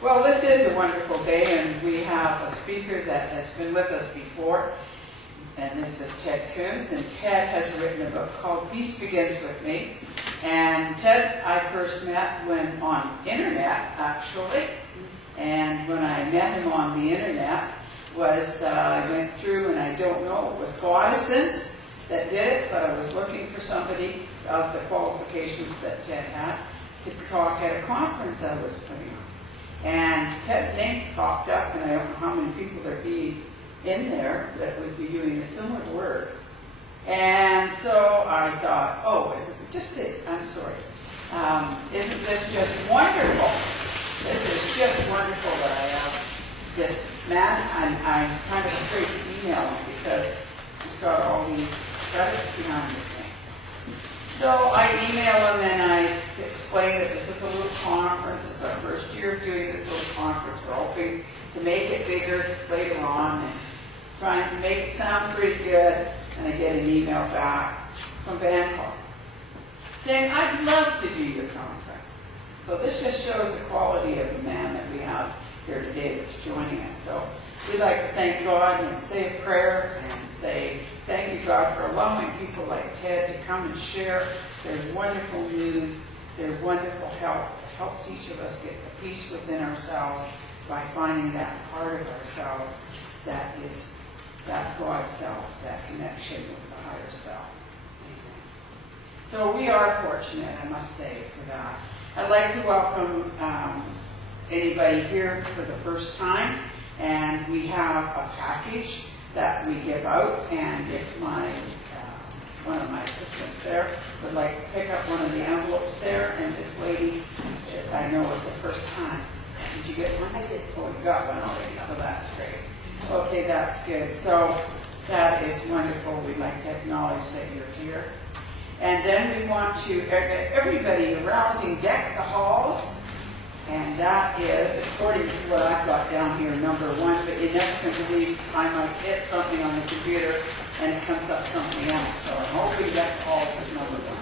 Well, this is a wonderful day, and we have a speaker that has been with us before, and this is Ted Kuntz, and Ted has written a book called Peace Begins With Me. And Ted, I first met when on internet, actually, and when I met him on the internet was, I went through, and I don't know, it was Goddessence that did it, but I was looking for somebody of the qualifications that Ted had to talk at a conference I was putting on. And Ted's name popped up, and I don't know how many people there'd be in there that would be doing a similar work. And so I thought, oh, I'm sorry. Isn't this just wonderful? This is just wonderful that I have this man. I'm kind of afraid to email him because he's got all these credits behind his name. So I email him and I explain that this is a little conference. It's our first year of doing this little conference. We're hoping to make it bigger later on and trying to make it sound pretty good. And I get an email back from Bangkok saying, I'd love to do your conference. So this just shows the quality of the man that we have here today that's joining us. So we'd like to thank God and say a prayer and say thank you, God, for allowing people like Ted to come and share their wonderful news, their wonderful help that helps each of us get the peace within ourselves by finding that part of ourselves that is that God self, that connection with the higher self. So we are fortunate, I must say, for that. I'd like to welcome anybody here for the first time, and we have a package that we give out, and if one of my assistants there would like to pick up one of the envelopes there, and this lady, I know is the first time. Did you get one? I did. Oh, you got one already, so that's great. Okay, that's good. So that is wonderful. We'd like to acknowledge that you're here. And then we want to, everybody arousing deck the halls, and that is, according to what I've got down here, number 1, but you never can believe I might hit something on the computer and it comes up something else. So I'm hoping that all is number 1.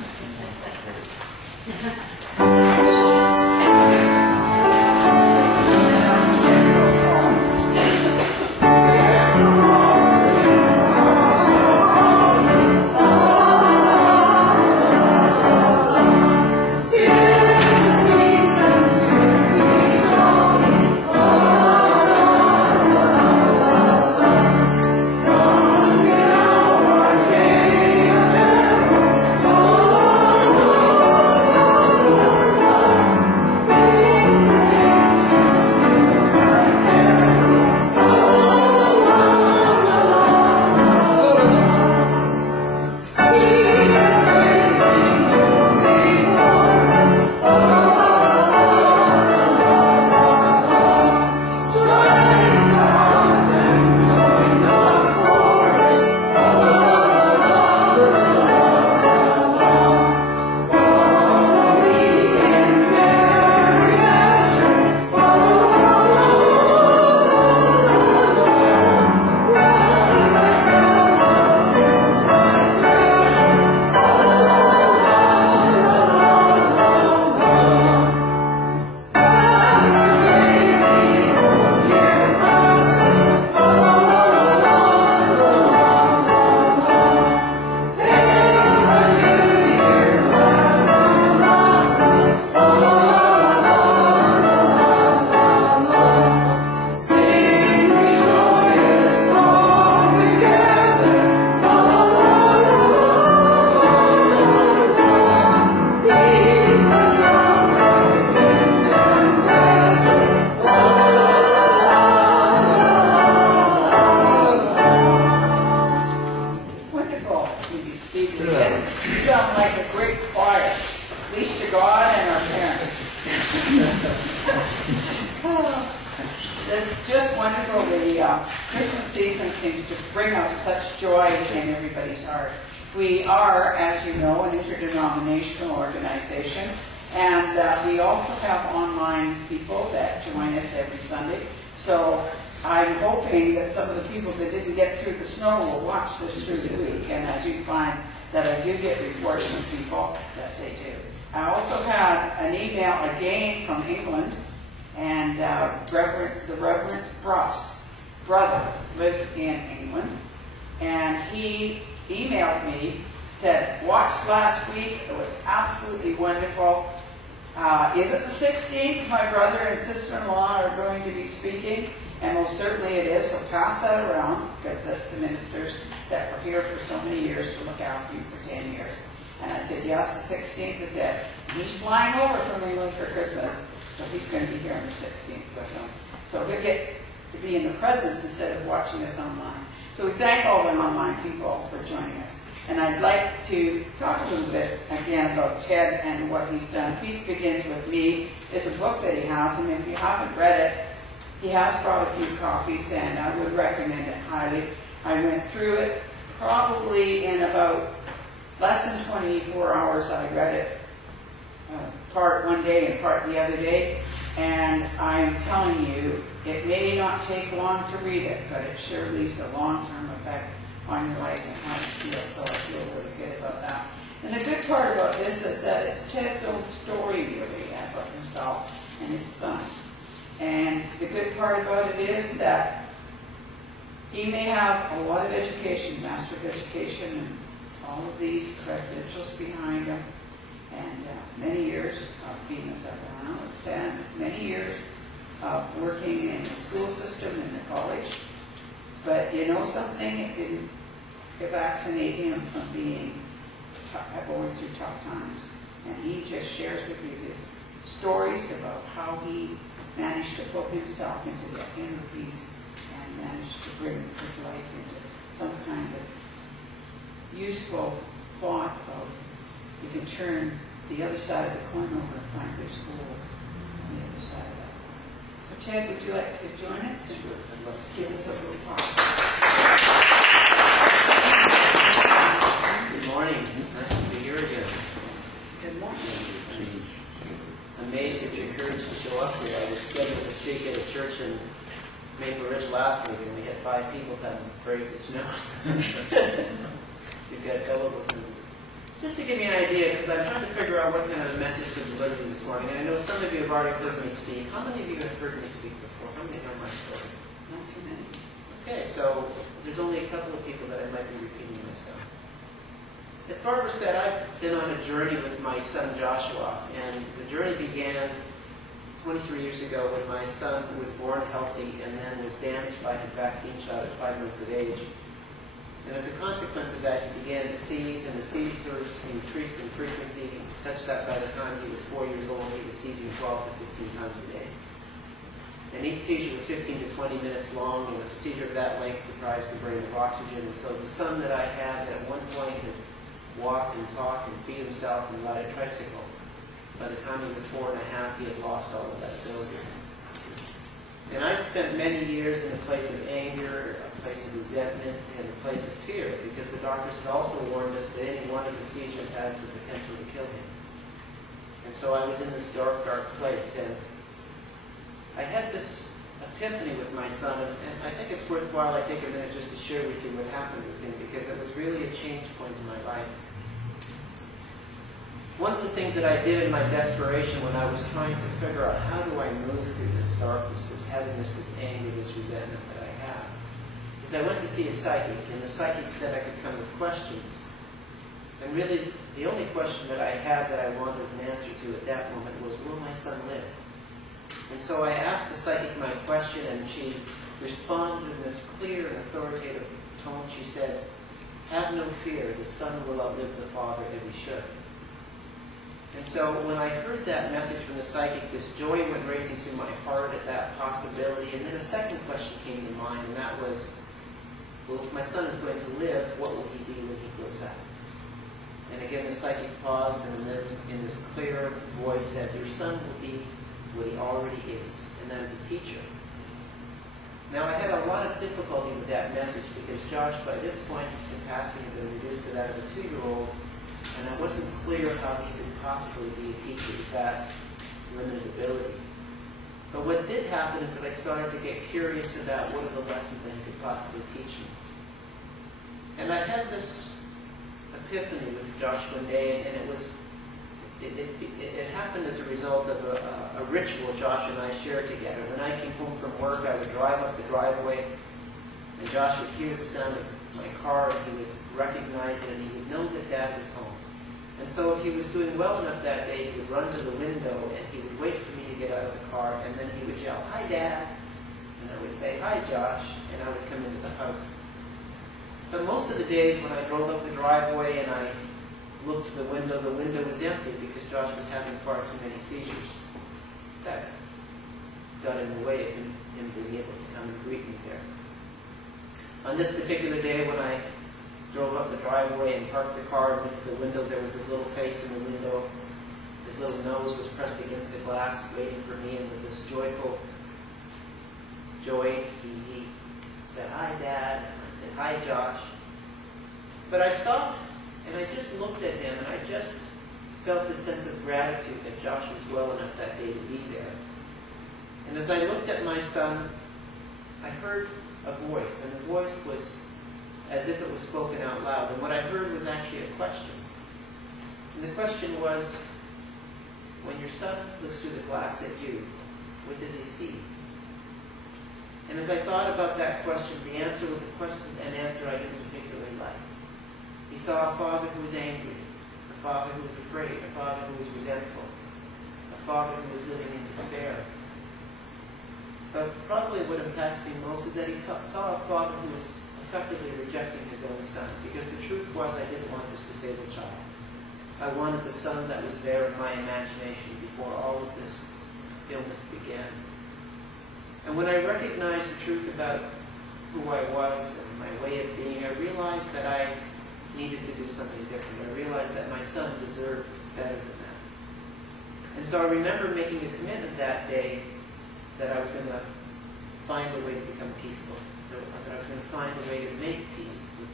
The Reverend Ruff's brother lives in England, and he emailed me, said, watched last week, it was absolutely wonderful. Is it the 16th? My brother and sister-in-law are going to be speaking, and most certainly it is, so pass that around, because it's the ministers that were here for so many years to look after you for 10 years. And I said, yes, the 16th is it. And he's flying over from England for Christmas, so he's going to be here on the 16th with them. So he'll get to be in the presence instead of watching us online. So we thank all the online people for joining us. And I'd like to talk a little bit again about Ted and what he's done. Peace Begins With Me is a book that he has, and if you haven't read it, he has brought a few copies, and I would recommend it highly. I went through it probably in about less than 24 hours. I read it part one day and part the other day, and I'm telling you, it may not take long to read it, but it sure leaves a long-term effect on your life and how you feel, so I feel really good about that. And the good part about this is that it's Ted's own story, really, about himself and his son. And the good part about it is that he may have a lot of education, Master of Education, and all of these credentials behind him, and many years of being a psychoanalyst, and many years working in the school system, in the college. But you know something? It didn't vaccinate him from going through tough times. And he just shares with you his stories about how he managed to put himself into the inner peace and managed to bring his life into some kind of useful thought of you can turn the other side of the coin over and find there's gold on the other side of that coin. So Ted, would you like to join us and give us a little talk? Good morning. Nice to be here again. Good morning. I'm amazed at your courage to show up here. I was scheduled to speak at a church in Maple Ridge last week, and we had 5 people come and brave the snows. You've got fellow listeners. Just to give you an idea, because I'm trying to figure out what kind of a message to deliver this morning, and I know some of you have already heard me speak. How many of you have heard me speak before? How many know my story? Not too many. Okay, so there's only a couple of people that I might be repeating myself. As Barbara said, I've been on a journey with my son Joshua, and the journey began 23 years ago when my son was born healthy and then was damaged by his vaccine shot at 5 months of age. And as a consequence of that, he began to seize, and the seizures increased in frequency such that by the time he was 4 years old, he was seizing 12 to 15 times a day. And each seizure was 15 to 20 minutes long, and a seizure of that length deprives the brain of oxygen. And so the son that I had at one point had walked and talked and feed himself and ride a tricycle. By the time he was 4 and a half, he had lost all of that ability. And I spent many years in a place of anger, a place of resentment, and a place of fear, because the doctors had also warned us that any one of the seizures has the potential to kill him. And so I was in this dark, dark place, and I had this epiphany with my son, and I think it's worthwhile I take a minute just to share with you what happened with him, because it was really a change point in my life. One of the things that I did in my desperation when I was trying to figure out how do I move through this darkness, this heaviness, this anger, this resentment that I have, is I went to see a psychic, and the psychic said I could come with questions. And really, the only question that I had that I wanted an answer to at that moment was, will my son live? And so I asked the psychic my question, and she responded in this clear and authoritative tone. She said, have no fear, the son will outlive the father as he should. And so when I heard that message from the psychic, this joy went racing through my heart at that possibility. And then a second question came to mind, and that was, well, if my son is going to live, what will he be when he grows up? And again, the psychic paused, and then in this clear voice said, your son will be what he already is, and that is a teacher. Now, I had a lot of difficulty with that message, because Josh, by this point, his capacity had been reduced to that of a 2-year-old, and I wasn't clear how he could possibly be a teacher with that limited ability. But what did happen is that I started to get curious about what are the lessons that he could possibly teach me. And I had this epiphany with Josh one day, and it happened as a result of a ritual Josh and I shared together. When I came home from work, I would drive up the driveway, and Josh would hear the sound of my car, and he would recognize it, and he would know that Dad was home. And so if he was doing well enough that day, he would run to the window, and he would wait for me to get out of the car, and then he would yell, hi, Dad. And I would say, hi, Josh, and I would come into the house. But most of the days when I drove up the driveway and I looked to the window was empty because Josh was having far too many seizures. That got in the way of him being able to come and greet me there. On this particular day when I drove up the driveway and parked the car and went to the window, there was his little face in the window. His little nose was pressed against the glass, waiting for me, and with this joyful joy, he said, hi, Dad. And I said, hi, Josh. But I stopped, and I just looked at him, and I just felt this sense of gratitude that Josh was well enough that day to be there. And as I looked at my son, I heard a voice, and the voice was as if it was spoken out loud. And what I heard was actually a question. And the question was, when your son looks through the glass at you, what does he see? And as I thought about that question, the answer was an answer I didn't particularly like. He saw a father who was angry, a father who was afraid, a father who was resentful, a father who was living in despair. But probably what impacted me most is that he saw a father who was effectively rejecting his own son. Because the truth was, I didn't want this disabled child. I wanted the son that was there in my imagination before all of this illness began. And when I recognized the truth about who I was and my way of being, I realized that I needed to do something different. I realized that my son deserved better than that. And so I remember making a commitment that day that I was going to find a way to become peaceful, that I was going to find a way to make peace with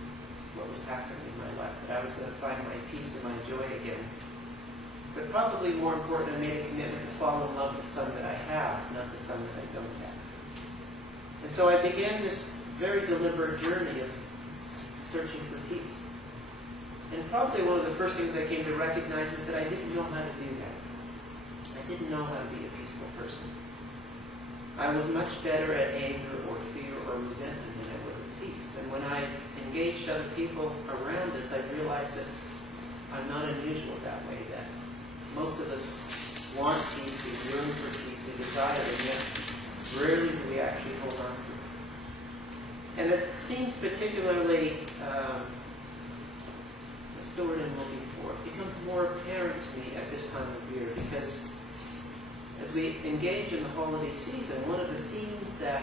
what was happening in my life, that I was going to find my peace and my joy again. But probably more important, I made a commitment to fall in love with the son that I have, not the son that I don't have. And so I began this very deliberate journey of searching for peace. And probably one of the first things I came to recognize is that I didn't know how to do that. I didn't know how to be a peaceful person. I was much better at anger or fear or resentment than I was at peace. And when I engaged other people around us, I realized that I'm not unusual that way, that most of us want peace, we yearn for peace, we desire it, and yet rarely do we actually hold on to it. And it seems particularly, what's the word I'm looking for? It becomes more apparent to me at this time of year, because as we engage in the holiday season, one of the themes that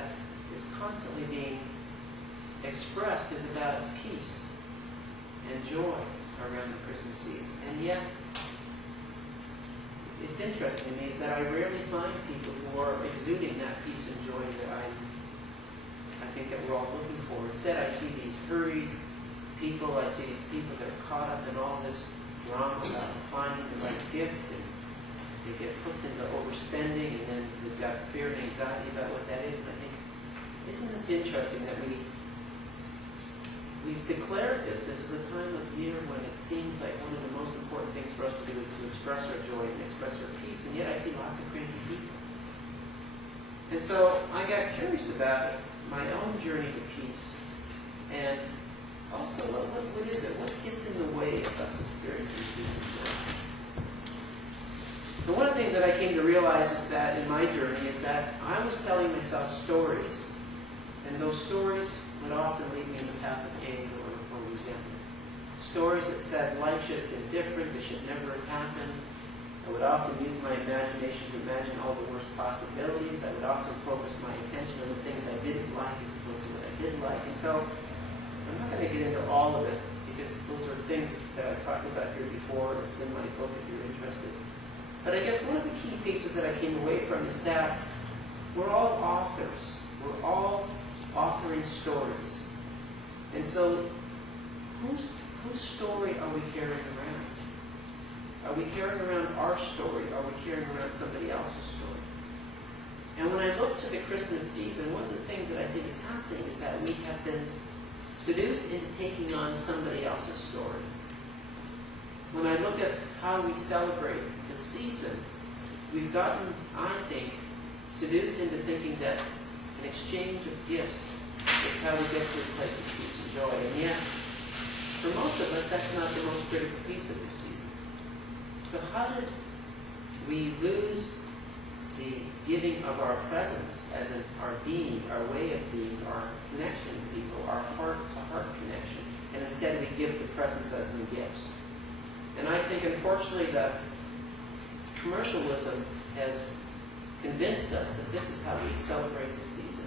is constantly being expressed is about peace and joy around the Christmas season. And yet, it's interesting to me is that I rarely find people who are exuding that peace and joy that I think that we're all looking for. Instead, I see these hurried people. I see these people that are caught up in all this drama about finding the right gift, and they get hooked into overspending, and then they've got fear and anxiety about what that is. And I think, isn't this interesting that we've declared this. This is a time of year when it seems like one of the most important things for us to do is to express our joy and express our peace, and yet I see lots of cranky people. And so I got curious about my own journey to peace, and also what is it? What gets in the way of us experiencing peace and joy? And one of the things that I came to realize is that in my journey is that I was telling myself stories, and those stories would often lead me in the path of anger or resentment. Stories that said life should have been different, this should never have happened. I would often use my imagination to imagine all the worst possibilities. I would often focus my attention on the things I didn't like as opposed to what I did like. And so I'm not going to get into all of it because those are things that I've talked about here before. It's in my book if you're interested. But I guess one of the key pieces that I came away from is that we're all authors. We're all authoring stories. And so, whose story are we carrying around? Are we carrying around our story? Are we carrying around somebody else's story? And when I look to the Christmas season, one of the things that I think is happening is that we have been seduced into taking on somebody else's story. When I look at how we celebrate the season, we've gotten, I think, seduced into thinking that an exchange of gifts is how we get to a place of peace and joy. And yet, for most of us, that's not the most critical piece of this season. So how did we lose the giving of our presence, as in our being, our way of being, our connection to people, our heart-to-heart connection, and instead we give the presence as in gifts? And I think, unfortunately, that commercialism has convinced us that this is how we celebrate the season.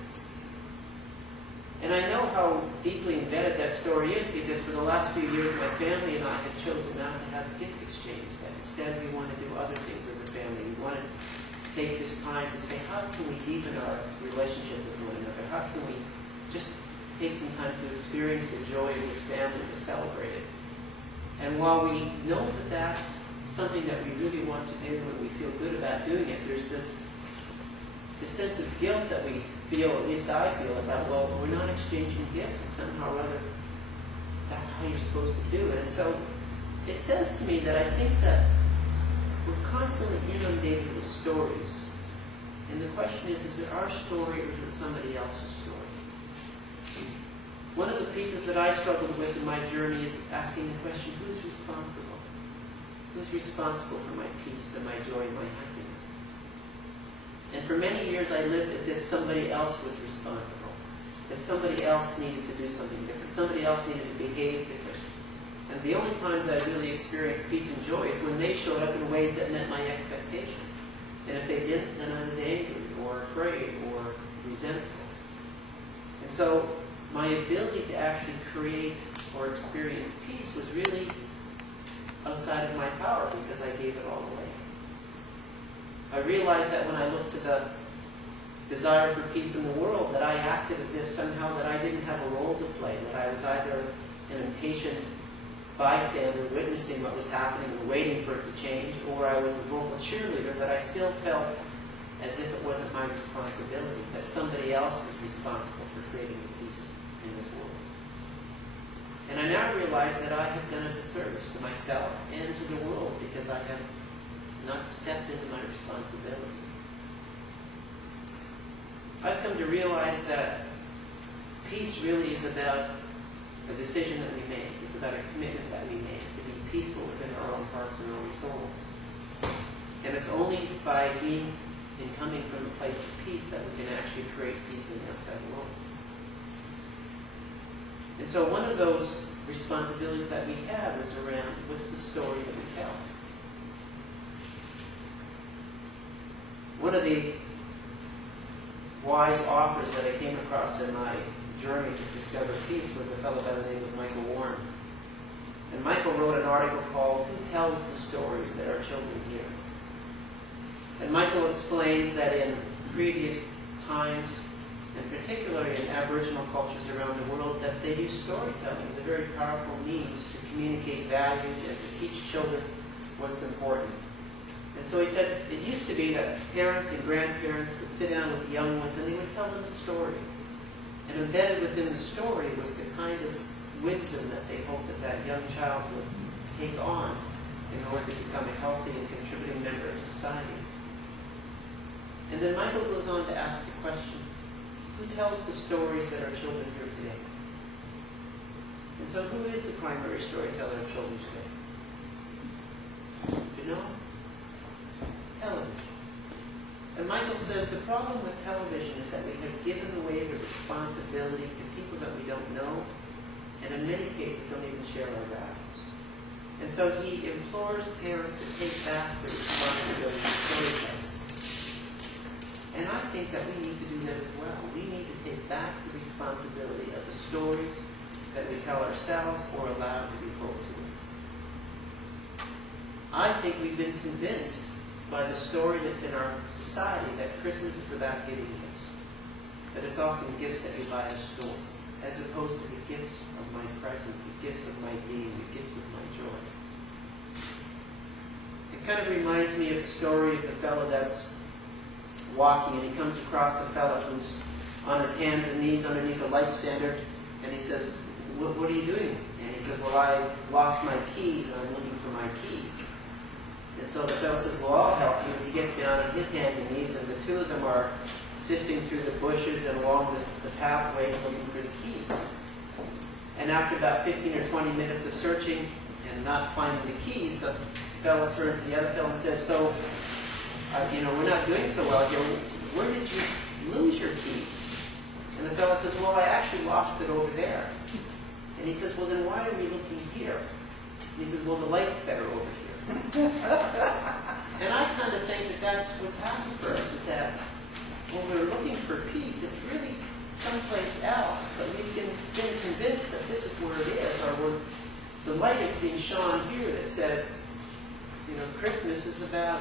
And I know how deeply embedded that story is because for the last few years my family and I have chosen not to have a gift exchange. That instead we want to do other things as a family. We want to take this time to say, how can we deepen our relationship with one another? How can we just take some time to experience the joy of this family, to celebrate it? And while we know that that's something that we really want to do and we feel good about doing it, there's this sense of guilt that we feel, at least I feel, about, well, we're not exchanging gifts, and somehow or other, that's how you're supposed to do it. And so it says to me that I think that we're constantly inundated with stories. And the question is it our story or is it somebody else's story? One of the pieces that I struggled with in my journey is asking the question, who's responsible? Who's responsible for my peace and my joy and my happiness? And for many years I lived as if somebody else was responsible, that somebody else needed to do something different, somebody else needed to behave different. And the only times I really experienced peace and joy is when they showed up in ways that met my expectation. And if they didn't, then I was angry or afraid or resentful. And so my ability to actually create or experience peace was really outside of my power because I gave it all away. I realized that when I looked at the desire for peace in the world, that I acted as if somehow that I didn't have a role to play, that I was either an impatient bystander witnessing what was happening and waiting for it to change, or I was a vocal cheerleader, that I still felt as if it wasn't my responsibility, that somebody else was responsible for creating the peace in this world. And I now realize that I have done a disservice to myself and to the world because I have not stepped into my responsibility. I've come to realize that peace really is about a decision that we make. It's about a commitment that we make to be peaceful within our own hearts and our own souls. And it's only by being and coming from a place of peace that we can actually create peace in the outside world. And so one of those responsibilities that we have is around what's the story that we tell. One of the wise authors that I came across in my journey to discover peace was a fellow by the name of Michael Warren. And Michael wrote an article called "Who Tells the Stories That Our Children Hear?" And Michael explains that in previous times, and particularly in Aboriginal cultures around the world, that they use storytelling as a very powerful means to communicate values and to teach children what's important. And so he said it used to be that parents and grandparents would sit down with the young ones and they would tell them a story. And embedded within the story was the kind of wisdom that they hoped that that young child would take on in order to become a healthy and contributing member of society. And then Michael goes on to ask the question, who tells the stories that our children hear today? And so who is the primary storyteller of children today? Do you know? Television. And Michael says the problem with television is that we have given away the responsibility to people that we don't know, and in many cases don't even share our values. And so he implores parents to take back the responsibility of storytelling. And I think that we need to do that as well. We need to take back the responsibility of the stories that we tell ourselves or allow to be told to us. I think we've been convinced by the story that's in our society that Christmas is about giving gifts. That it's often gifts that you buy at a store, as opposed to the gifts of my presence, the gifts of my being, the gifts of my joy. It kind of reminds me of the story of the fellow that's walking, and he comes across a fellow who's on his hands and knees underneath a light standard, and he says, what are you doing? And he says, well, I lost my keys, and I'm looking for my keys. And so the fellow says, well, I'll help you. And he gets down on his hands and knees, and the two of them are sifting through the bushes and along the pathways looking for the keys. And after about 15 or 20 minutes of searching and not finding the keys, the fellow turns to the other fellow and says, so, we're not doing so well here. Where did you lose your keys? And the fellow says, well, I actually lost it over there. And he says, well, then why are we looking here? And he says, well, the light's better over here. And I kind of think that that's what's happened for us, is that when we're looking for peace, it's really someplace else, but we've been convinced that this is where it is, or where the light is being shone here that says, Christmas is about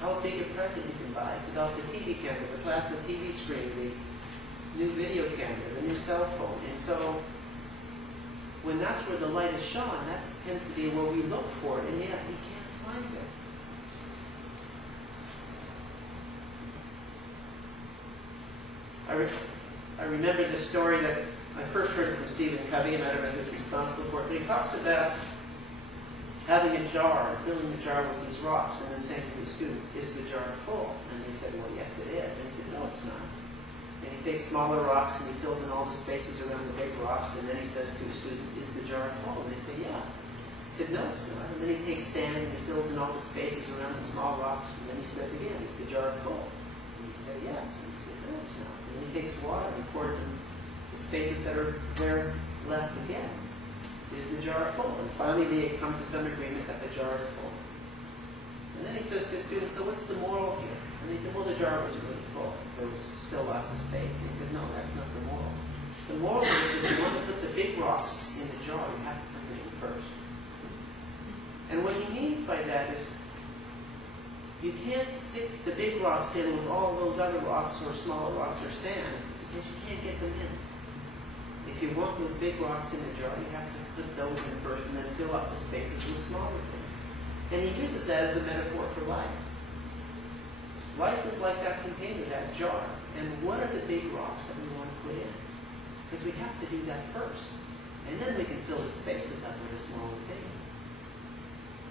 how big a present you can buy. It's about the TV camera, the plasma TV screen, the new video camera, the new cell phone. And so when that's where the light is shone, that tends to be where we look for it, and yet we can't find it. I remember the story that I first heard from Stephen Covey, and I don't know who's responsible for it, but he talks about having a jar, filling the jar with these rocks, and then saying to the students, is the jar full? And they said, well, yes, it is. And he said, no, it's not. And he takes smaller rocks and he fills in all the spaces around the big rocks, and then he says to his students, is the jar full? And they say, yeah. He said, no, it's not. And then he takes sand and he fills in all the spaces around the small rocks, and then he says again, is the jar full? said, yes. And he said, no, it's not. And then he takes water and pours it in the spaces that are there left again. Is the jar full? And finally they had come to some agreement that the jar is full. And then he says to his students, so what's the moral here? And they said, well, the jar wasn't really full. There was still lots of space. And he said, no, that's not the moral. The moral is if you want to put the big rocks in the jar, you have to put them in first. And what he means by that is you can't stick the big rocks in with all those other rocks or smaller rocks or sand because you can't get them in. If you want those big rocks in the jar, you have to put those in first and then fill up the spaces with smaller things. And he uses that as a metaphor for life. Life is like that container, that jar. And what are the big rocks that we want to put in? Because we have to do that first. And then we can fill the spaces up with the smaller things.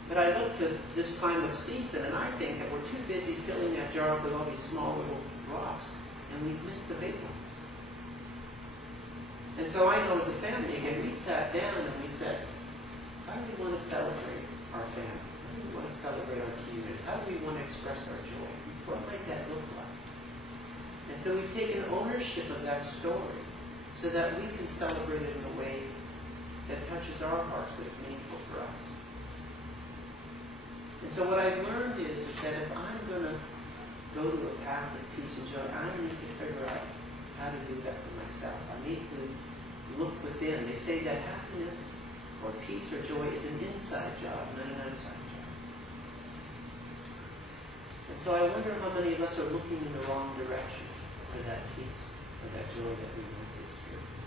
But I look to this time of season, and I think that we're too busy filling that jar up with all these small little rocks, and we've missed the big ones. And so I know as a family, again, we sat down and we said, how do we want to celebrate our family? How do we want to celebrate our community? How do we want to express our joy? What might that look like? And so we've taken ownership of that story so that we can celebrate it in a way that touches our hearts, that is meaningful for us. And so what I've learned is that if I'm going to go to a path of peace and joy, I need to figure out how to do that for myself. I need to look within. They say that happiness or peace or joy is an inside job, not an outside job. And so I wonder how many of us are looking in the wrong direction for that peace or that joy that we want to experience.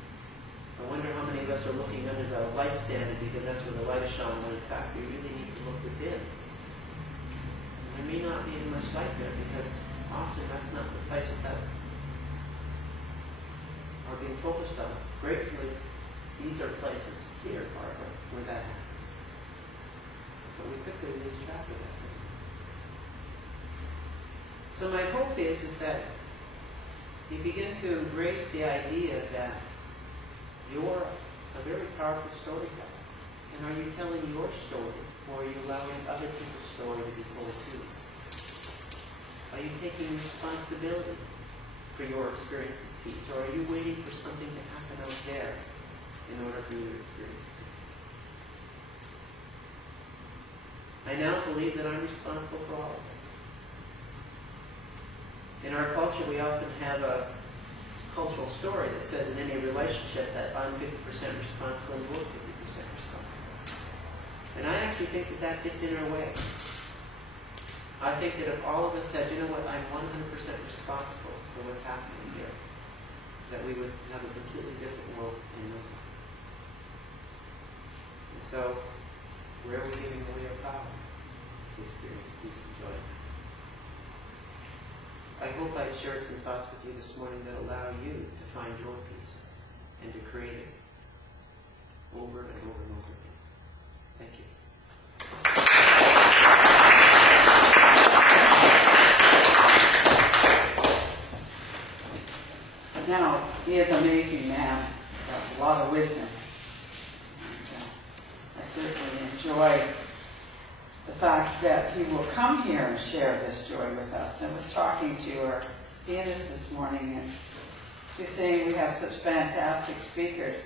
I wonder how many of us are looking under the light stand because that's where the light is shining, when in fact we really need to look within. And there may not be as much light there because often that's not the places that are being focused on. Gratefully, these are places here, Barbara, where that happens. But we quickly lose track of that. So my hope is that you begin to embrace the idea that you're a very powerful storyteller. And are you telling your story, or are you allowing other people's story to be told too? Are you taking responsibility for your experience of peace, or are you waiting for something to happen out there in order for you to experience peace? I now believe that I'm responsible for all of it. In our culture, we often have a cultural story that says in any relationship that I'm 50% responsible and you're 50% responsible. And I actually think that that gets in our way. I think that if all of us said, you know what, I'm 100% responsible for what's happening here, that we would have a completely different world in mind. And so, where are we giving away our power to experience peace and joy? I hope I've shared some thoughts with you this morning that allow you to find your peace and to create it over and over and over again. Thank you. Now, he is an amazing man, with a lot of wisdom. And, I certainly enjoy the fact that he will come here and share this joy with us. I was talking to our pianist this morning, and she was saying we have such fantastic speakers.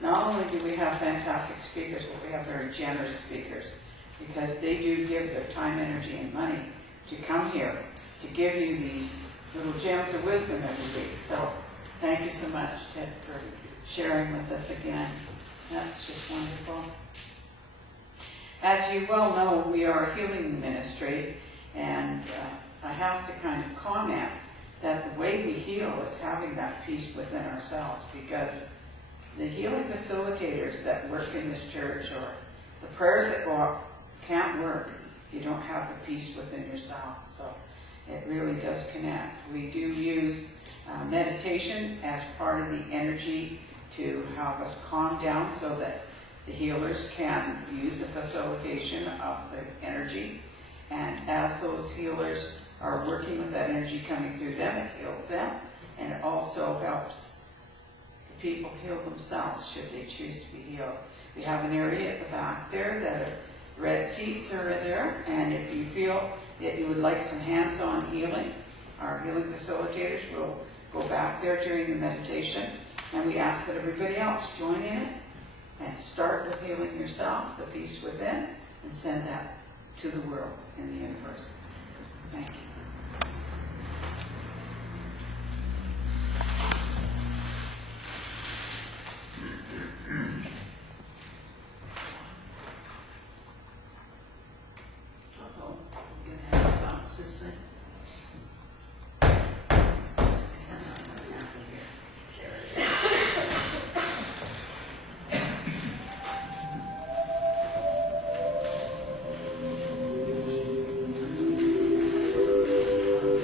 Not only do we have fantastic speakers, but we have very generous speakers, because they do give their time, energy, and money to come here to give you these little gems of wisdom every week. So thank you so much, Ted, for sharing with us again. That's just wonderful. As you well know, we are a healing ministry, and I have to kind of comment that the way we heal is having that peace within ourselves, because the healing facilitators that work in this church, or the prayers that go up, can't work if you don't have the peace within yourself. So it really does connect. We do use meditation as part of the energy to help us calm down so that the healers can use the facilitation of the energy. And as those healers are working with that energy coming through them, it heals them. And it also helps the people heal themselves should they choose to be healed. We have an area at the back there that red seats are there. And if you feel that you would like some hands-on healing, our healing facilitators will go back there during the meditation, and we ask that everybody else join in it and start with healing yourself, the peace within, and send that to the world and the universe. Thank you. Uh-oh, I'm going to have to bounce this thing.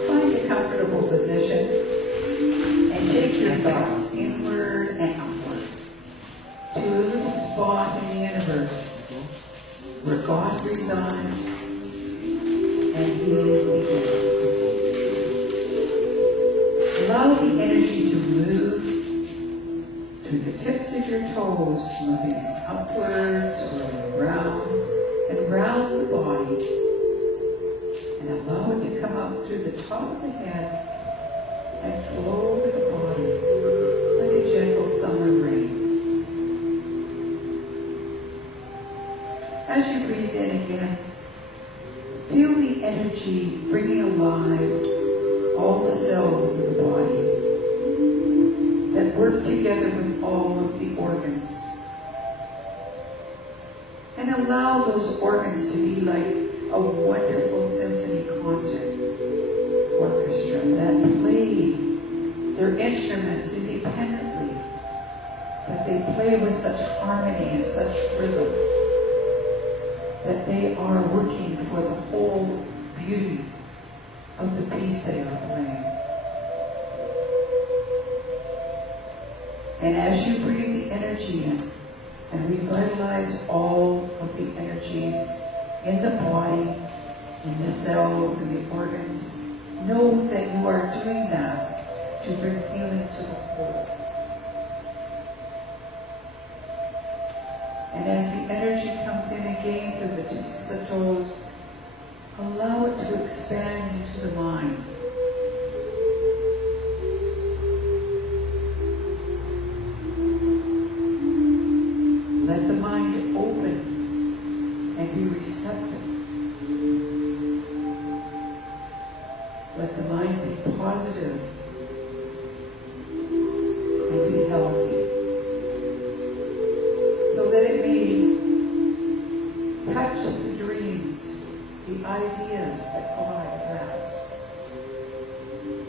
Find a comfortable position and take your thoughts inward and upward to a little spot in the universe where God resides and healing begins. Allow the energy to move through the tips of your toes, moving upwards or around and round the body, and allow it to come up through the top of the head and flow over the body like a gentle summer rain. As you breathe in again, feel the energy bringing alive all the cells of the body that work together with all of the organs. And allow those organs to be like a wonderful symphony concert orchestra that play their instruments independently, but they play with such harmony and such rhythm that they are working for the whole beauty of the piece they are playing. And as you breathe the energy in and revitalize all of the energies in the body, in the cells, in the organs, know that you are doing that to bring healing to the whole. And as the energy comes in again through the tips of the toes, allow it to expand into the mind. Let the mind open and be receptive. Let the mind be positive and be healthy, so that it may touch the dreams, the ideas that God has,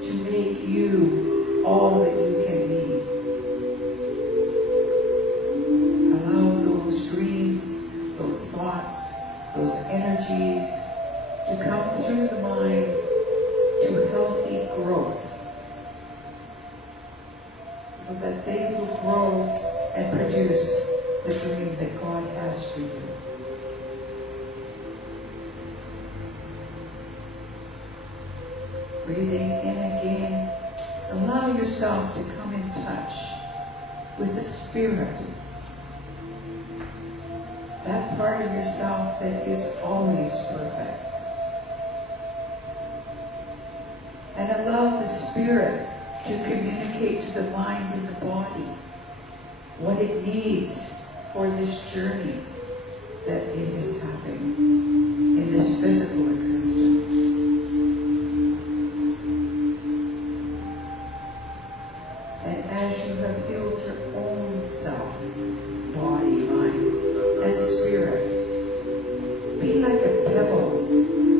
to make you all that you can be. Allow those dreams, those thoughts, those energies to come through the mind to healthy growth, so that they will grow and produce the dream that God has for you. Breathing in again, allow yourself to come in touch with the Spirit, that part of yourself that is always perfect. And allow the Spirit to communicate to the mind and the body what it needs for this journey that it is having in this physical existence. And as you have healed your own self, body, mind, and spirit, be like a pebble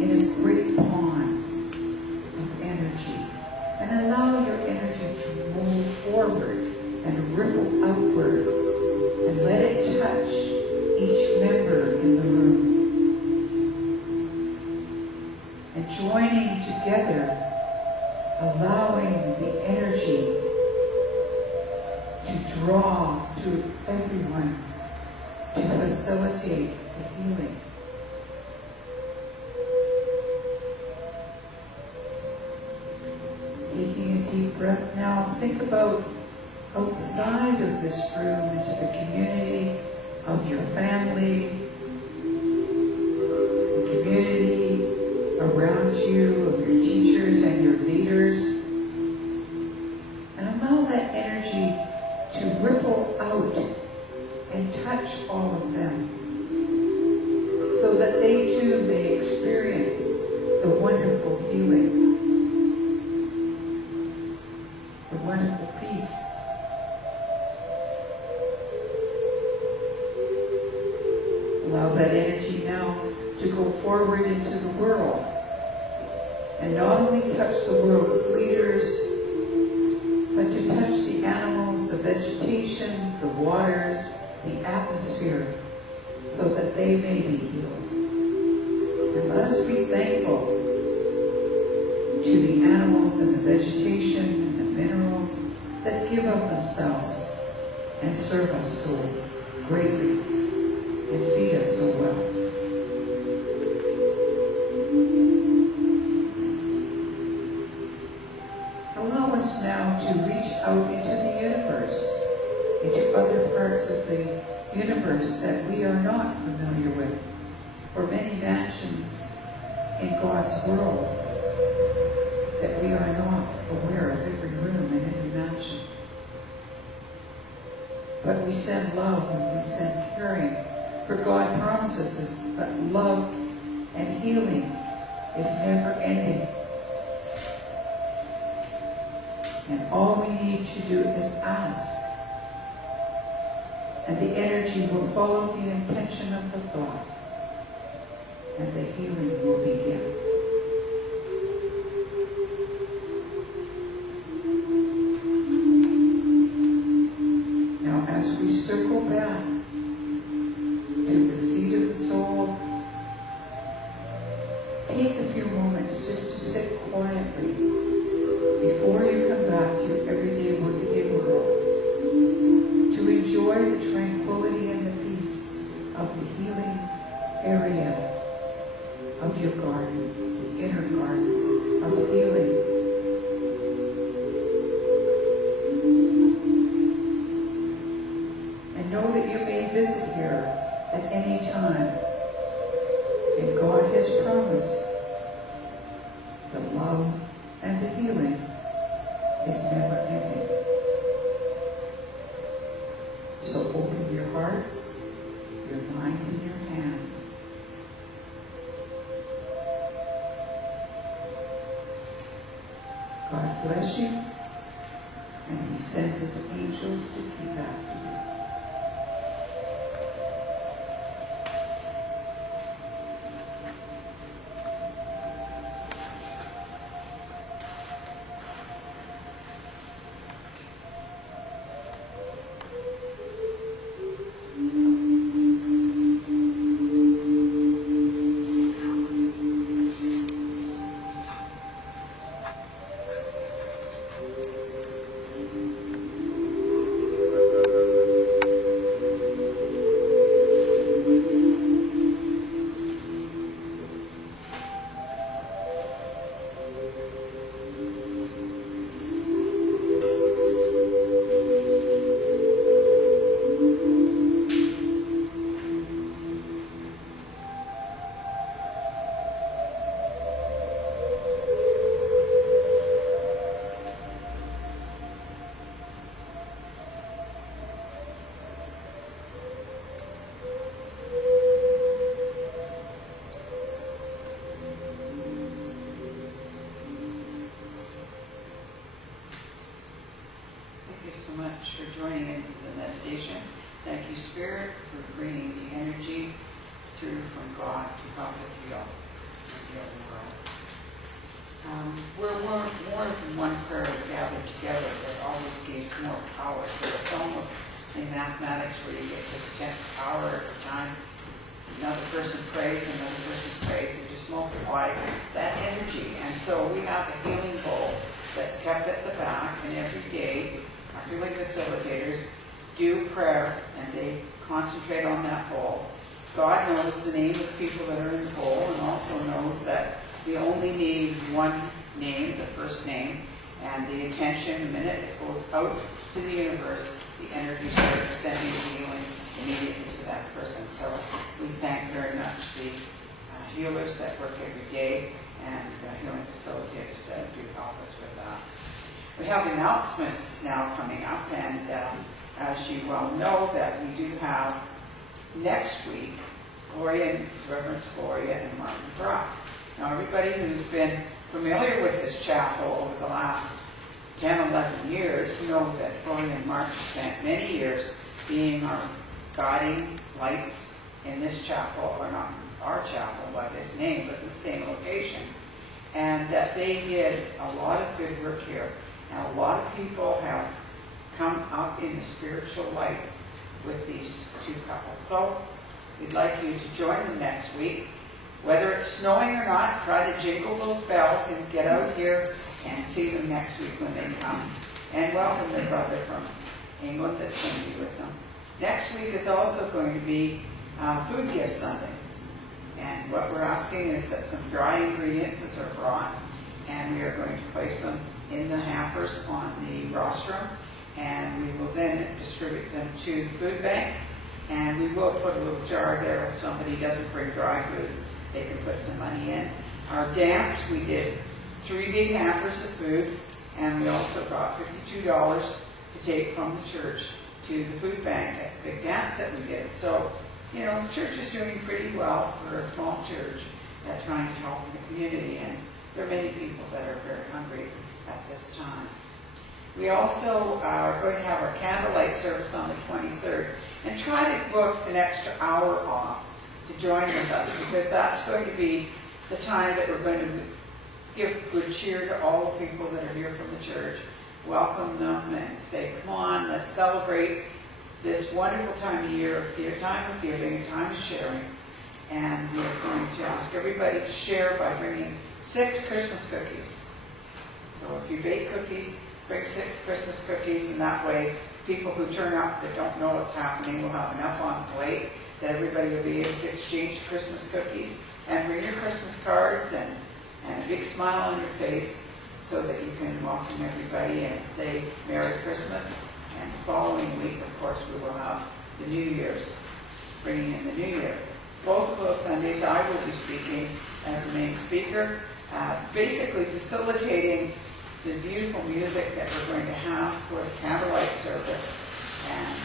in a great pond of energy, and allow your energy to move forward and ripple outward, and let it touch each member in the room. And joining together, allowing the energy to draw through everyone to facilitate the healing. Taking a deep breath now, think about outside of this room into the community of your family, the community around you. you, of your teachers and your leaders. And allow that energy to ripple out and touch all of them, so that they too may experience the wonderful healing, the wonderful peace. Allow that energy now to go forward into the world and not only touch the world's leaders, but to touch the animals, the vegetation, the waters, the atmosphere, so that they may be healed. And let us be thankful to the animals and the vegetation and the minerals that give of themselves and serve us so greatly and feed us so well. Allow us now to reach out into the universe, into other parts of the universe that we are not familiar with, for many mansions in God's world that we are not aware of every room in every mansion. But we send love and we send caring, for God promises us that love and healing is never ending. And all we need to do is ask. And the energy will follow the intention of the thought. And the healing will begin. Now as we circle back to the seat of the soul, take a few moments just to sit quietly before you come back to your everyday workaday world, to enjoy the tranquility and the peace of the healing area of your garden, the inner garden of healing. And know that you may visit here at any time. And God has promised the love and the healing is never ending. So open your hearts, your mind, and your hand. God bless you, and He sends His angels to keep after you. So much for joining into the meditation. Thank you, Spirit, for bringing the energy through from God to help us heal and heal the world. We're more than one prayer gathered together that always gives more power. So it's almost in mathematics where you get to the 10th power at a time. Another person prays, another person prays. It just multiplies that energy. And so we have a healing bowl that's kept at the back, and every day our healing facilitators do prayer, and they concentrate on that bowl. God knows the name of the people that are in the bowl, and also knows that we only need one name, the first name, and the attention, the minute it goes out to the universe, the energy starts sending healing immediately to that person. So we thank very much the healers that work every day, and healing facilitators that do help us with that. We have announcements now coming up, and as you well know, that we do have next week Reverend Gloria and Martin Brock. Now, everybody who's been familiar with this chapel over the last 10, 11 years know that Gloria and Martin spent many years being our guiding lights in this chapel, or not our chapel by this name, but the same location. And that they did a lot of good work here. And a lot of people have come up in the spiritual light with these two couples. So we'd like you to join them next week. Whether it's snowing or not, try to jingle those bells and get out here and see them next week when they come. And welcome their brother from England that's going to be with them. Next week is also going to be Food Gift Sunday. And what we're asking is that some dry ingredients are brought, and we are going to place them in the hampers on the rostrum, and we will then distribute them to the food bank. And we will put a little jar there if somebody doesn't bring dry food, they can put some money in. Our dance, we did 3 big hampers of food, and we also got $52 to take from the church to the food bank at the big dance that we did. So, you know, the church is doing pretty well for a small church at trying to help the community, and there are many people that are very hungry at this time. We also are going to have our candlelight service on the 23rd, and try to book an extra hour off to join with us, because that's going to be the time that we're going to give good cheer to all the people that are here from the church, welcome them and say, come on, let's celebrate this wonderful time of year, a time of giving, a time of sharing. And we're going to ask everybody to share by bringing 6 Christmas cookies. So if you bake cookies, bring 6 Christmas cookies, and that way people who turn up that don't know what's happening will have enough on the plate that everybody will be able to exchange Christmas cookies. And bring your Christmas cards and a big smile on your face so that you can welcome everybody and say Merry Christmas. And the following week, of course, we will have the New Year's, bringing in the New Year. Both of those Sundays I will be speaking as the main speaker, basically facilitating the beautiful music that we're going to have for the candlelight service. And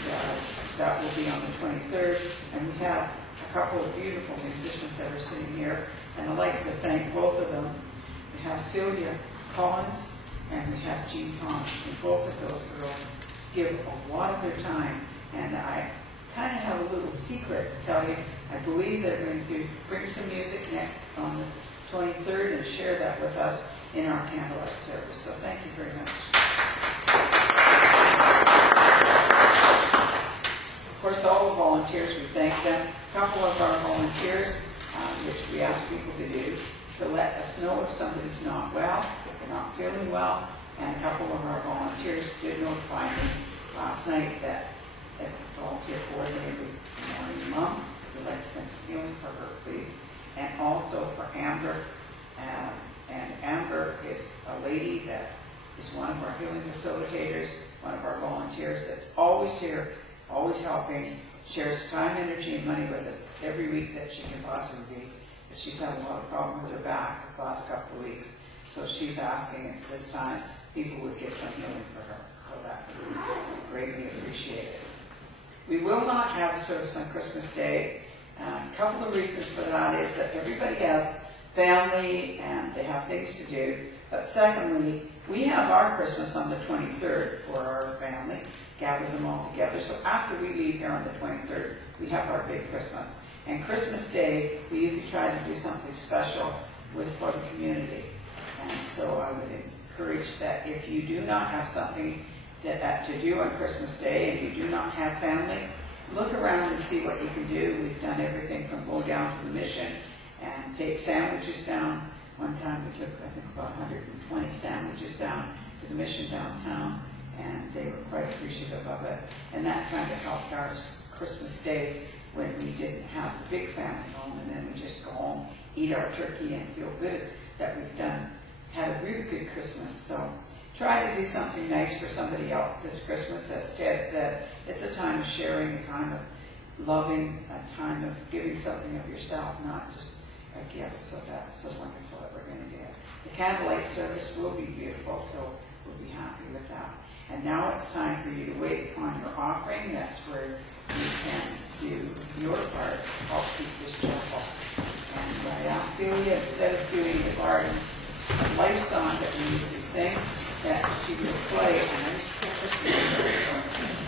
that will be on the 23rd. And we have a couple of beautiful musicians that are sitting here. And I'd like to thank both of them. We have Celia Collins and we have Jean Thomas. And both of those girls give a lot of their time. And I kind of have a little secret to tell you. I believe they're going to bring some music next on the 23rd and share that with us in our candlelight service. So thank you very much. Of course, all the volunteers, we thank them. A couple of our volunteers, which we ask people to do, to let us know if somebody's not well, if they're not feeling well. And a couple of our volunteers did notify me last night that if the volunteer coordinator would morning mom, we'd like to send some healing for her, please. And also for Amber. And Amber is a lady that is one of our healing facilitators, one of our volunteers that's always here, always helping, shares time, energy, and money with us every week that she can possibly be. But she's had a lot of problems with her back this last couple of weeks. So she's asking if this time people would get some healing for her. So that would be greatly appreciated. We will not have a service on Christmas Day. A couple of reasons for that is that everybody has family and they have things to do. But secondly, we have our Christmas on the 23rd for our family, gather them all together. So after we leave here on the 23rd, we have our big Christmas. And Christmas Day, we usually try to do something special for the community. And so I would encourage that if you do not have something to do on Christmas Day and you do not have family, look around and see what you can do. We've done everything from go down to the mission and take sandwiches down. One time we took, I think, about 120 sandwiches down to the mission downtown, and they were quite appreciative of it. And that kind of helped our Christmas Day when we didn't have the big family home, and then we just go home, eat our turkey, and feel good that we've had a really good Christmas. So try to do something nice for somebody else this Christmas. As Ted said, it's a time of sharing, a time of loving, a time of giving something of yourself, not just a gift. So that's so wonderful that we're going to do. candlelight service will be beautiful, so we'll be happy with that. And now it's time for you to wait on your offering. That's where you can do your part to help keep this chapel. And I asked Celia, instead of doing the Barb Life song that we usually sing, that she would play, and I just skip this one.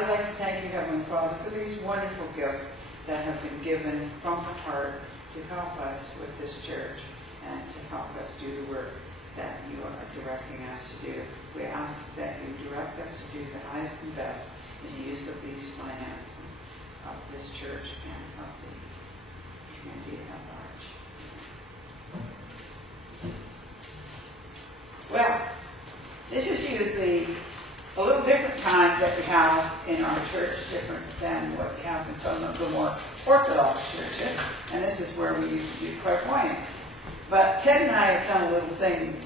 We'd like to thank you, Heavenly Father, for these wonderful gifts that have been given from the heart to help us with this church and to help us do the work that you are directing us to do. We ask that you direct us to do the highest and best in the use of these finances of this church and of the community at large. Well, this is usually a little different time that we have in our church, different than what we have in some of the more Orthodox churches, and this is where we used to do clairvoyance. But Ted and I have done a little thing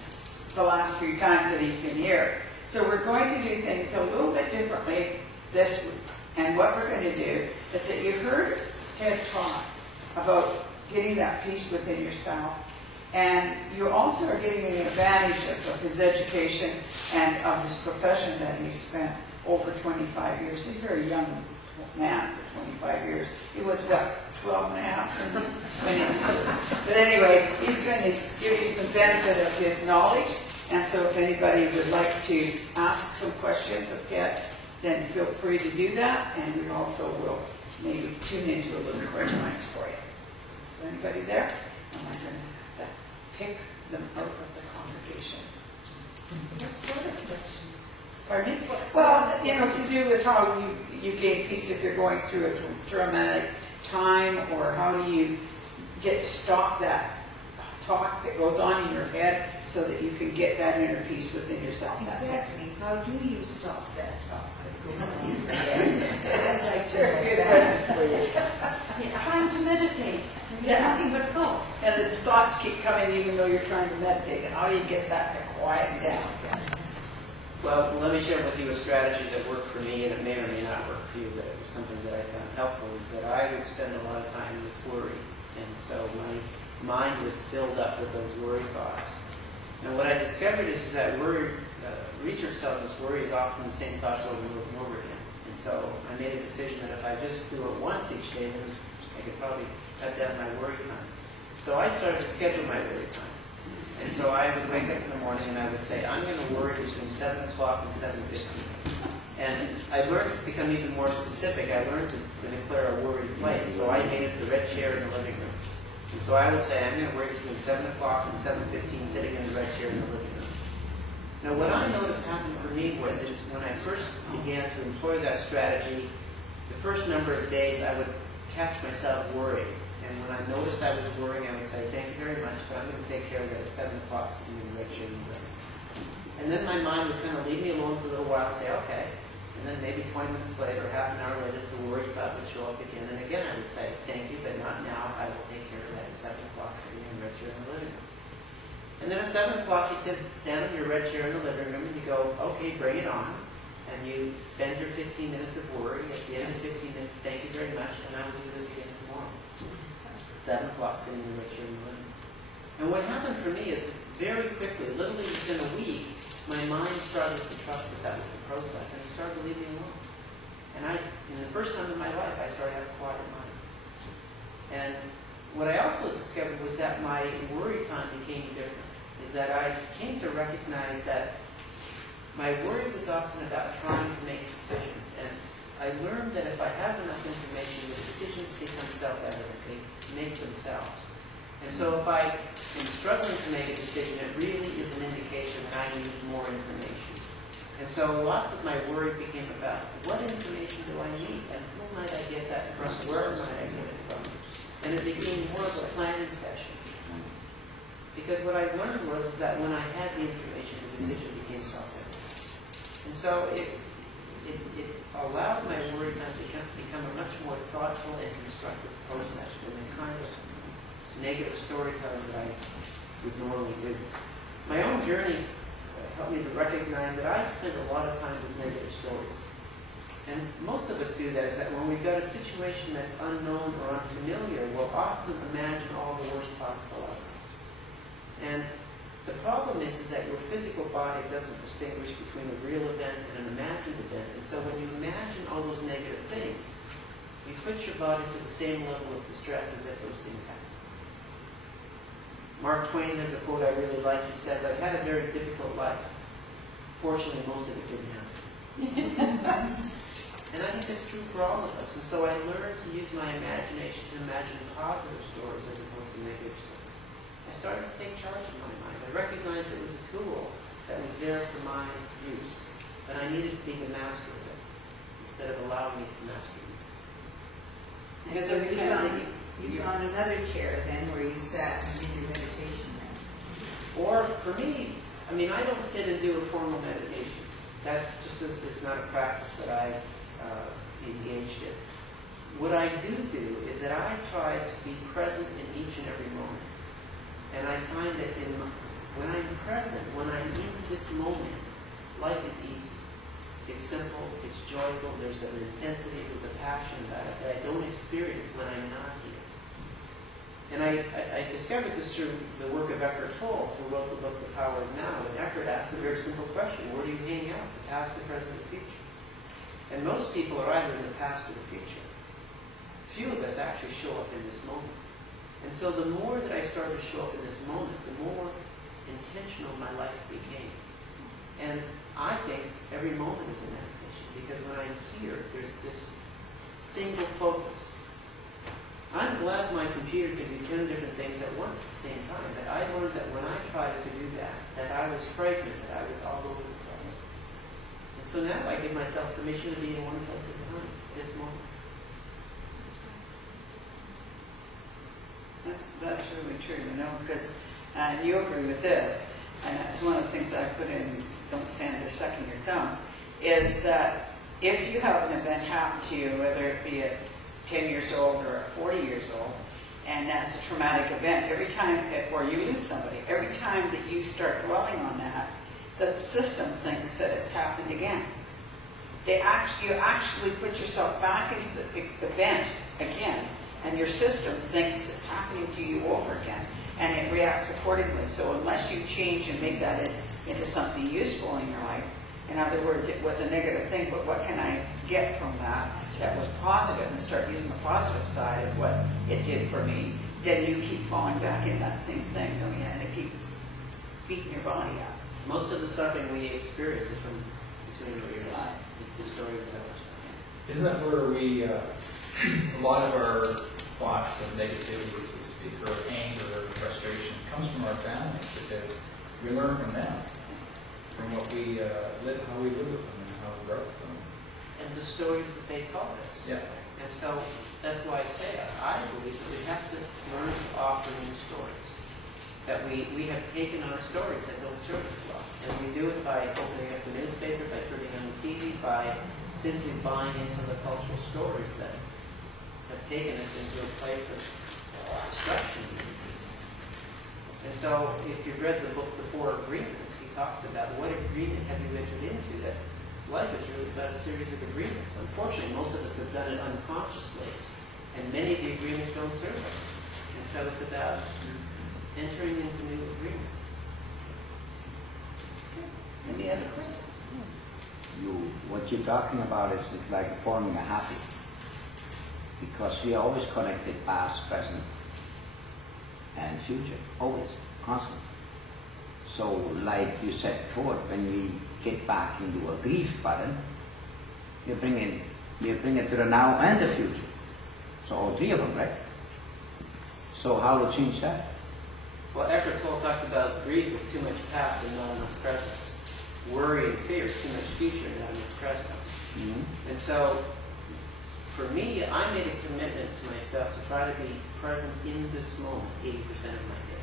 the last few times that he's been here. So we're going to do things a little bit differently this week. And what we're going to do is that you've heard Ted talk about getting that peace within yourself. And you also are getting an advantage of his education and of his profession that he spent over 25 years. He's a very young man for 25 years. He was, what, 12 and a half when he was. But anyway, he's going to give you some benefit of his knowledge. And so if anybody would like to ask some questions of Ted, then feel free to do that. And we also will maybe tune into a little clairvoyance for you. So anybody there? Am I going to pick them out of the congregation? What sort of questions? Pardon me? Well, to do with how you gain peace if you're going through a traumatic time, or how do you stop that talk that goes on in your head so that you can get that inner peace within yourself. Exactly. How do you stop that talk that goes on in your head? I'd like to There's a good question for you. Trying to meditate. Nothing but thoughts. And the thoughts keep coming even though you're trying to meditate. And how do you get that to quiet down? Well, let me share with you a strategy that worked for me, and it may or may not work for you, but it was something that I found helpful, is that I would spend a lot of time with worry. And so my mind was filled up with those worry thoughts. And what I discovered is that worry, research tells us worry is often the same thoughts over and over and over again. And so I made a decision that if I just do it once each day, then I could probably cut down my worry time. So I started to schedule my worry time. And so I would wake up in the morning and I would say, I'm going to worry between 7 o'clock and 7:15. And I learned to become even more specific. I learned to declare a worried place. So I made it the red chair in the living room. And so I would say, I'm going to worry between 7 o'clock and 7:15 sitting in the red chair in the living room. Now what I noticed happened for me was that when I first began to employ that strategy, the first number of days I would catch myself worrying. And when I noticed I was worrying, I would say, thank you very much, but I'm going to take care of that at 7 o'clock sitting in the red chair in the living room. And then my mind would kind of leave me alone for a little while and say, okay. And then maybe 20 minutes later, or half an hour later, the worry thought would show up again. And again, I would say, thank you, but not now. I will take care of that at 7 o'clock sitting in the red chair in the living room. And then at 7 o'clock, you sit down in your red chair in the living room and you go, okay, bring it on. And you spend your 15 minutes of worry. At the end of 15 minutes, thank you very much, and I will do this again tomorrow. 7 o'clock sitting in the red chair in the living room. And what happened for me is very quickly, literally within a week, my mind started to trust that that was the process, and it started to leave me alone. And in the first time in my life, I started to have a quiet mind. And what I also discovered was that my worry time became different, is that I came to recognize that my worry was often about trying to make decisions. And I learned that if I have enough information, the decisions become self-evident. They make themselves. And so if I am struggling to make a decision, it really is an indication that I need more information. And so lots of my worry became about what information do I need, and who might I get that from, where might I get it from? And it became more of a planning session. Because what I learned was that when I had the information, the decision became self-evident. And so it allowed my worry time to become a much more thoughtful and constructive process than the kind of negative storytelling that I would normally do. My own journey helped me to recognize that I spend a lot of time with negative stories. And most of us do that, is that when we've got a situation that's unknown or unfamiliar, we'll often imagine all the worst possible outcomes. And the problem is that your physical body doesn't distinguish between a real event and an imagined event. And so when you imagine all those negative things, you put your body through the same level of distress as if those things happen. Mark Twain has a quote I really like. He says, I've had a very difficult life. Fortunately, most of it didn't happen. And I think that's true for all of us. And so I learned to use my imagination to imagine positive stories as opposed to negative stories. I started to take charge of my mind. I recognized it was a tool that was there for my use, but I needed to be the master of it instead of allowing it to master me. And so you found another chair then where you sat and did your meditation then. Or for me, I don't sit and do a formal meditation. That's just it's not a practice that I engaged in. What I do is that I try to be present in each and every moment. And I find that when I'm present, when I'm in this moment, life is easy. It's simple, it's joyful, there's an intensity, there's a passion about it that I don't experience when I'm not here. And I discovered this through the work of Eckhart Tolle, who wrote the book The Power of Now. And Eckhart asked a very simple question: where do you hang out? The past, the present, the future. And most people are either in the past or the future. Few of us actually show up in this moment. And so the more that I started to show up in this moment, the more intentional my life became. And I think every moment is a meditation, because when I'm here, there's this single focus. I'm glad my computer can do 10 different things at once at the same time, but I learned that when I tried to do that I was fragmented, I was all over the place. And so now I give myself permission to be in one place at a time, this moment. That's really true, because you agree with this, and that's one of the things I put in, don't stand there sucking your thumb, is that if you have an event happen to you, whether it be at 10 years old or at 40 years old, and that's a traumatic event, every time, or you lose somebody, every time that you start dwelling on that, the system thinks that it's happened again. You actually put yourself back into the event again, and your system thinks it's happening to you over again, and it reacts accordingly. So unless you change and make that into something useful in your life, in other words, it was a negative thing, but what can I get from that was positive, and start using the positive side of what it did for me, then you keep falling back in that same thing, don't you? And it keeps beating your body up. Most of the suffering we experience is from between our ears. It's the story we tell ourselves. Isn't that where we, a lot of our thoughts of negativity, so to speak, or anger or frustration comes from our families, because we learn from them, from what we live, how we live with them, and how we grow with them. And the stories that they taught us. Yeah. And so that's why I say I believe that we have to learn to offer new stories. that we have taken on stories that don't serve us well. And we do it by opening up the newspaper, by turning on the TV, by simply buying into the cultural stories that have taken us into a place of destruction. And so, if you've read the book, The Four Agreements, he talks about what agreement have you entered into, that life is really about a series of agreements. Unfortunately, most of us have done it unconsciously, and many of the agreements don't serve us. And so it's about entering into new agreements. Any other questions? What you're talking about is like forming a habit, because we are always connected past, present, and future, always, constantly. So, like you said before, when we get back into a grief pattern, we bring it to the now and the future. So all three of them, right? So how to change that? Well, Eckhart Tolle talks about grief is too much past and not enough presence. Worry and fear is too much future and not enough presence. Mm-hmm. And so, for me, I made a commitment to myself to try to be present in this moment 80% of my day.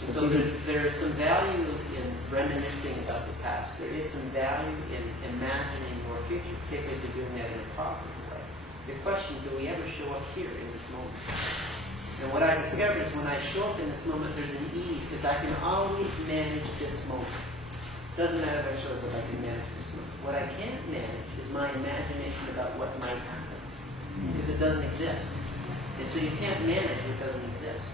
And so there is some value in reminiscing about the past. There is some value in imagining your future, particularly if you're doing that in a positive way. The question, do we ever show up here in this moment? And what I discovered is when I show up in this moment, there's an ease, because I can always manage this moment. Doesn't matter if I show up, I can manage this moment. What I can't manage is my imagination about what might happen, because it doesn't exist. And so you can't manage what doesn't exist.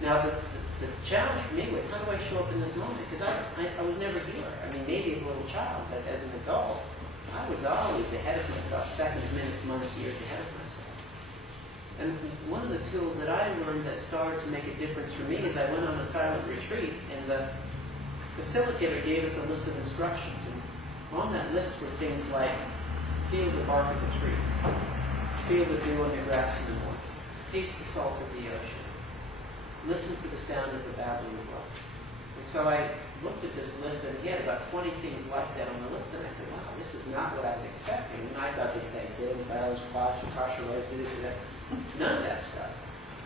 Now, the challenge for me was, how do I show up in this moment? Because I was never here. I mean, maybe as a little child, but as an adult, I was always ahead of myself, seconds, minutes, months, years ahead of myself. And one of the tools that I learned that started to make a difference for me is I went on a silent retreat, and the facilitator gave us a list of instructions. And on that list were things like, feel the bark of the tree, feel the dew on the grass in the morning, taste the salt of the ocean, listen for the sound of the babbling brook. And so I looked at this list, and he had about 20 things like that on the list, and I said, wow, this is not what I was expecting. And I thought they'd say, sit in silence, posture, do this, do that. None of that stuff.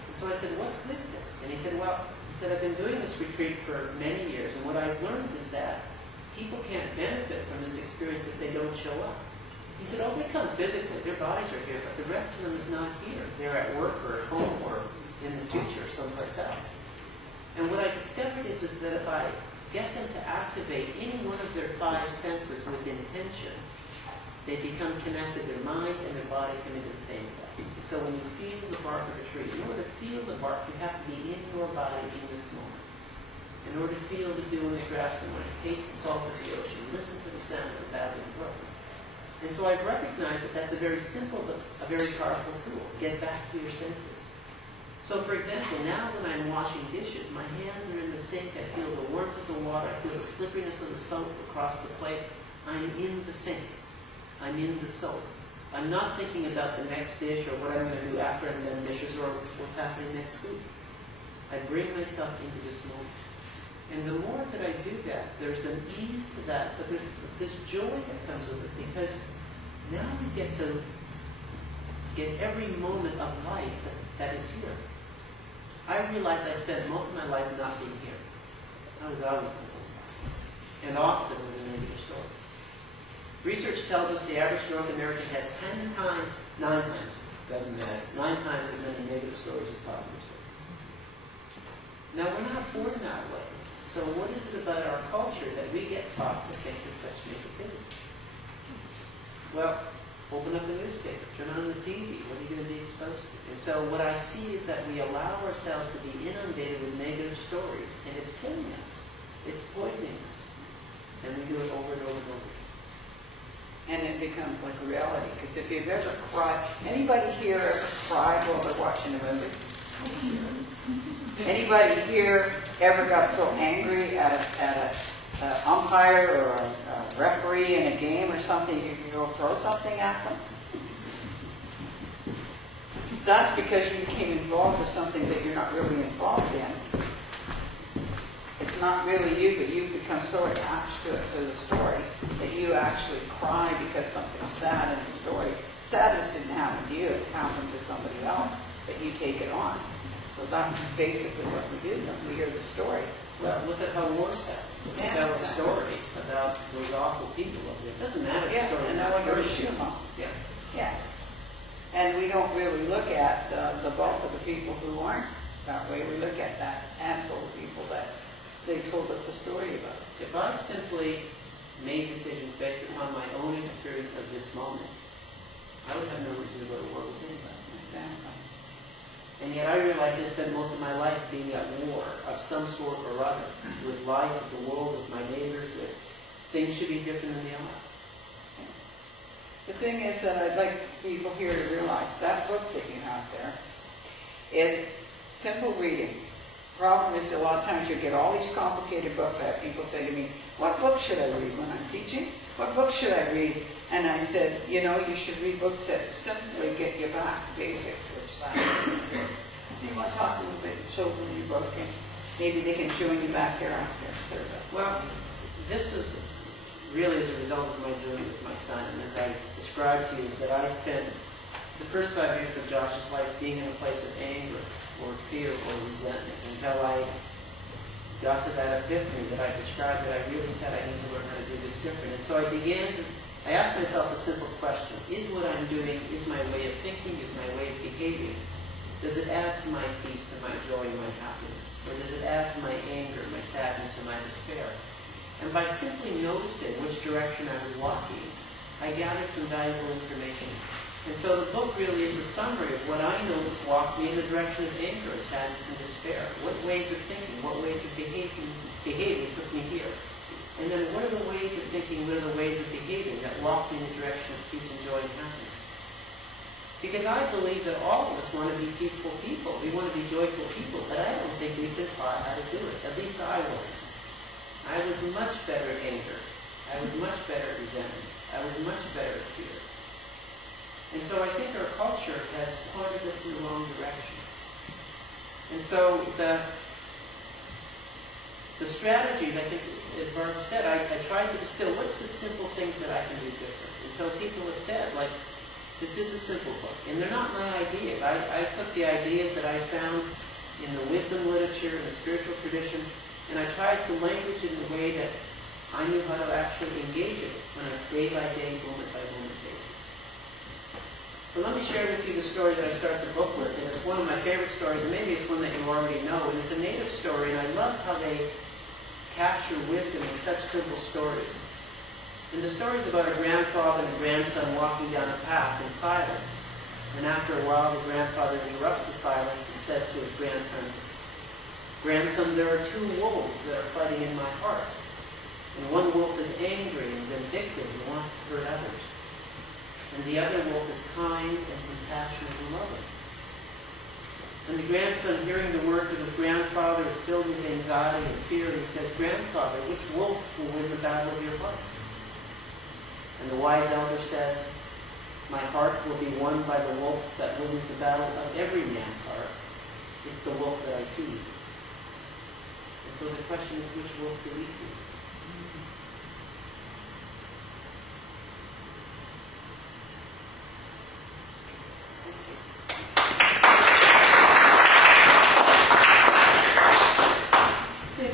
And so I said, what's with this? And he said, I've been doing this retreat for many years, and what I've learned is that people can't benefit from this experience if they don't show up. He said, oh, they come physically, their bodies are here, but the rest of them is not here. They're at work or at home or in the future someplace else. And what I discovered is that if I get them to activate any one of their 5 senses with intention, they become connected, their mind and their body come into the same place. So when you feel the bark of a tree, in order to feel the bark, you have to be in your body in this moment. In order to feel the dew in the grass in the morning, taste the salt of the ocean, listen for the sound of the babbling brook. And so I've recognized that that's a very simple but a very powerful tool. Get back to your senses. So for example, now when I'm washing dishes, my hands are in the sink, I feel the warmth of the water, I feel the slipperiness of the soap across the plate. I'm in the sink. I'm in the soap. I'm not thinking about the next dish or what I'm going to do after I'm done dishes or what's happening next week. I bring myself into this moment. And the more that I do that, there's an ease to that, but there's this joy that comes with it, because now we get to get every moment of life that is here. I realized I spent most of my life not being here. I was always someplace else, and often with a negative story. Research tells us the average North American has 9 times, doesn't matter, 9 times as many negative stories as positive stories. Now, we're not born that way. So what is it about our culture that we get taught to think of such negativity? Well, open up the newspaper, turn on the TV, what are you going to be exposed to? And so what I see is that we allow ourselves to be inundated with negative stories, and it's killing us. It's poisoning us. And we do it over and over and over. And it becomes like a reality. Because if you've ever cried, anybody here ever cried while they're watching a movie? Anybody here ever got so angry at an umpire or a referee in a game or something, you go throw something at them? That's because you became involved with something that you're not really involved in. It's not really you, but you've become so attached to the story, that you actually cry because something's sad in the story. Sadness didn't happen to you, it happened to somebody else, but you take it on. So that's basically what we do when we hear the story. Well, look at how wars happen. We Yeah, tell a exactly. story about those awful people over there. It doesn't matter if the Yeah, story's and not no one true. goes shoot 'em up. Yeah. Yeah. And we don't really look at the bulk of the people who aren't that way. We look at that handful of people that they told us a story about. If I simply made decisions based upon my own experience of this moment, I would have no reason to go to war with anybody. Exactly. And yet I realize I spent most of my life being at war of some sort or other, with life, with the world, with my neighbors, that things should be different than they are. The thing is that I'd like people here to realize that book that you have there is simple reading. Problem is, a lot of times you get all these complicated books. I have people say to me, what book should I read when I'm teaching? What book should I read? And I said, you know, you should read books that simply get you back to basics, which that is. So you want to talk a little bit, show them your book, and maybe they can join you back there after service. Well, this is really as a result of my journey with my son. And as I described to you, is that I spent the first 5 years of Josh's life being in a place of anger or fear or resentment until I got to that epiphany that I described, that I really said I need to learn how to do this different. And so I asked myself a simple question. Is what I'm doing, is my way of thinking, is my way of behaving, does it add to my peace, to my joy, and my happiness? Or does it add to my anger, my sadness, and my despair? And by simply noticing which direction I was walking, I gathered some valuable information. And so the book really is a summary of what I noticed walked me in the direction of anger, sadness, and despair. What ways of thinking, what ways of behaving took me here. And then what are the ways of thinking, what are the ways of behaving that walked me in the direction of peace and joy and happiness? Because I believe that all of us want to be peaceful people. We want to be joyful people, but I don't think we've been taught how to do it. At least I wasn't. I was much better at anger. I was much better at resentment. I was much better at fear. And so I think our culture has pointed us in the wrong direction. And so the strategies, I think, as Barb said, I tried to distill what's the simple things that I can do different. And so people have said, like, this is a simple book. And they're not my ideas. I took the ideas that I found in the wisdom literature and the spiritual traditions, and I tried to language it in a way that I knew how to actually engage it on a day-by-day, moment-by-moment basis. But let me share with you the story that I start the book with, and it's one of my favorite stories, and maybe it's one that you already know, and it's a native story, and I love how they capture wisdom in such simple stories. And the story is about a grandfather and a grandson walking down a path in silence. And after a while, the grandfather interrupts the silence and says to his grandson, "Grandson, there are two wolves that are fighting in my heart. And one wolf is angry and vindictive and wants to hurt others. And the other wolf is kind and compassionate and loving." And the grandson, hearing the words of his grandfather, is filled with anxiety and fear, and he says, "Grandfather, which wolf will win the battle of your heart?" And the wise elder says, "My heart will be won by the wolf that wins the battle of every man's heart. It's the wolf that I feed." And so the question is, which wolf do we feed?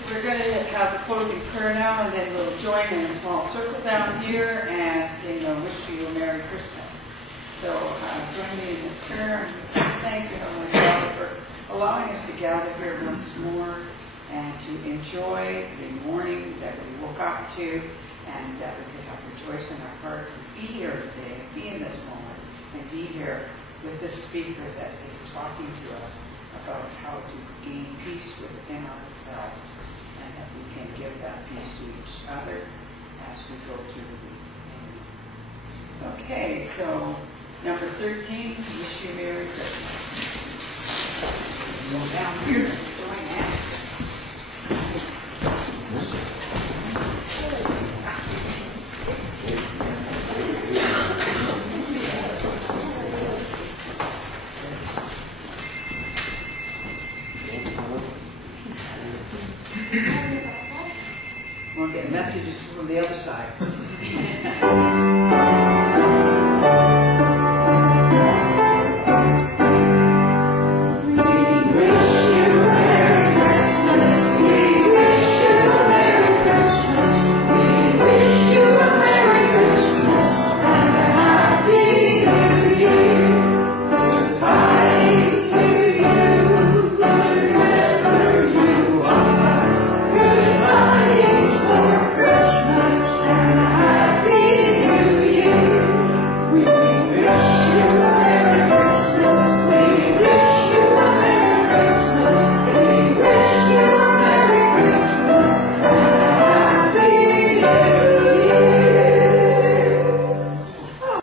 We're going to have the closing prayer now, and then we'll join in a small circle down here and sing a Wish You a Merry Christmas. So join me in the prayer, and thank you, Heavenly Father, for allowing us to gather here once more and to enjoy the morning that we woke up to, and that we could have rejoice in our heart and be here today, be in this moment, and be here with this speaker that is talking to us about how to gain peace within ourselves, and that we can give that peace to each other as we go through the week. Amen. Okay, so number 13, Wish You Merry Christmas. Go down here and join hands. We'll get messages from the other side.